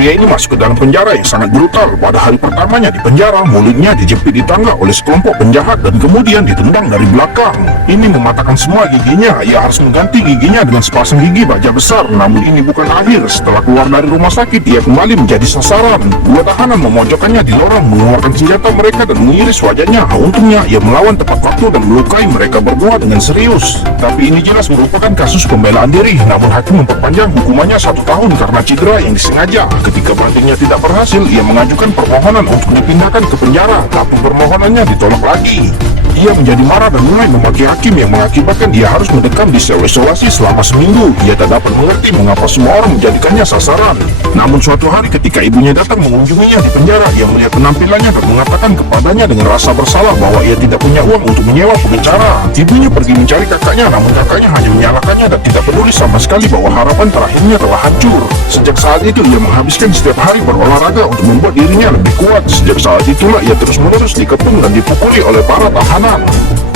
Pria ini masuk ke dalam penjara yang sangat brutal. Pada hari pertamanya di penjara, mulutnya dijepit di tangga oleh sekelompok penjahat dan kemudian ditendang dari belakang. Ini mematahkan semua giginya. Ia harus mengganti giginya dengan sepasang gigi baja besar. Namun ini bukan akhir. Setelah keluar dari rumah sakit, ia kembali menjadi sasaran. Dua tahanan memojokkannya di lorong, mengeluarkan senjata mereka dan mengiris wajahnya. Untungnya ia melawan tepat waktu dan melukai mereka berdua dengan serius. Tapi ini jelas merupakan kasus pembelaan diri. Namun hakim memperpanjang hukumannya 1 tahun karena cedera yang disengaja. Ketika bandingnya tidak berhasil, ia mengajukan permohonan untuk dipindahkan ke penjara, tapi permohonannya ditolak lagi. Ia menjadi marah dan mulai memaki hakim yang mengakibatkan ia harus mendekam di sel isolasi selama seminggu. Ia tak dapat mengerti mengapa semua orang menjadikannya sasaran. Namun suatu hari ketika ibunya datang mengunjunginya di penjara, ia melihat penampilannya dan mengatakan kepadanya dengan rasa bersalah bahwa ia tidak punya uang untuk menyewa pengacara. Ibunya pergi mencari kakaknya, namun kakaknya hanya menyalahkannya dan tidak peduli sama sekali bahwa harapan terakhirnya telah hancur. Sejak saat itu ia menghabiskan setiap hari berolahraga untuk membuat dirinya lebih kuat. Sejak saat itulah ia terus-menerus dikepung dan dipukuli oleh para tahanan.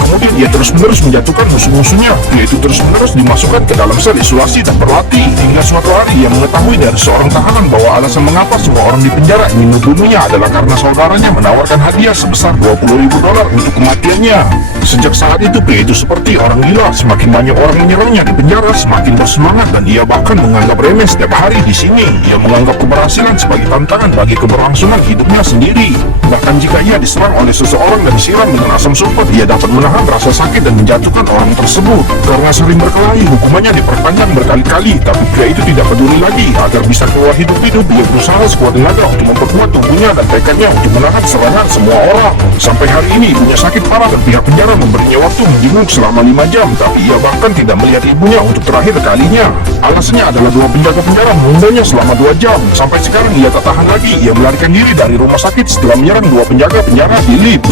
Kemudian ia terus-menerus menjatuhkan musuh-musuhnya, yaitu terus-menerus dimasukkan ke dalam sel isolasi dan berlatih. Hingga suatu hari ia mengetahui dari seorang tahanan bahwa alasan mengapa semua orang di penjara ingin membunuhnya adalah karena saudaranya menawarkan hadiah sebesar $20.000 untuk kematiannya. Sejak saat itu pria itu seperti orang gila. Semakin banyak orang menyerangnya di penjara, semakin bersemangat dan ia bahkan menganggap remeh setiap hari di sini. Ia menganggap keberhasilan sebagai tantangan bagi keberlangsungan hidupnya sendiri. Bahkan jika ia diserang oleh seseorang dan disiram dengan asam sulfat, ia dapat menahan rasa sakit dan menjatuhkan orang tersebut. Karena sering berkelahi, hukumannya diperpanjang berkali-kali. Tapi pria itu tidak peduli lagi. Agar bisa keluar hidup-hidup, ia berusaha sekuat tenaga untuk memperkuat tubuhnya dan tekadnya untuk menahan serangan semua orang. Sampai hari ini ibunya sakit parah dan pihak penjara memberinya waktu menjenguk selama 5 jam. Tapi ia bahkan tidak melihat ibunya untuk terakhir kalinya. Alasannya adalah 2 penjaga penjara menundanya selama 2 jam. Sampai sekarang ia tak tahan lagi. Ia melarikan diri dari rumah sakit setelah menyerang 2 penjaga penjara di lift.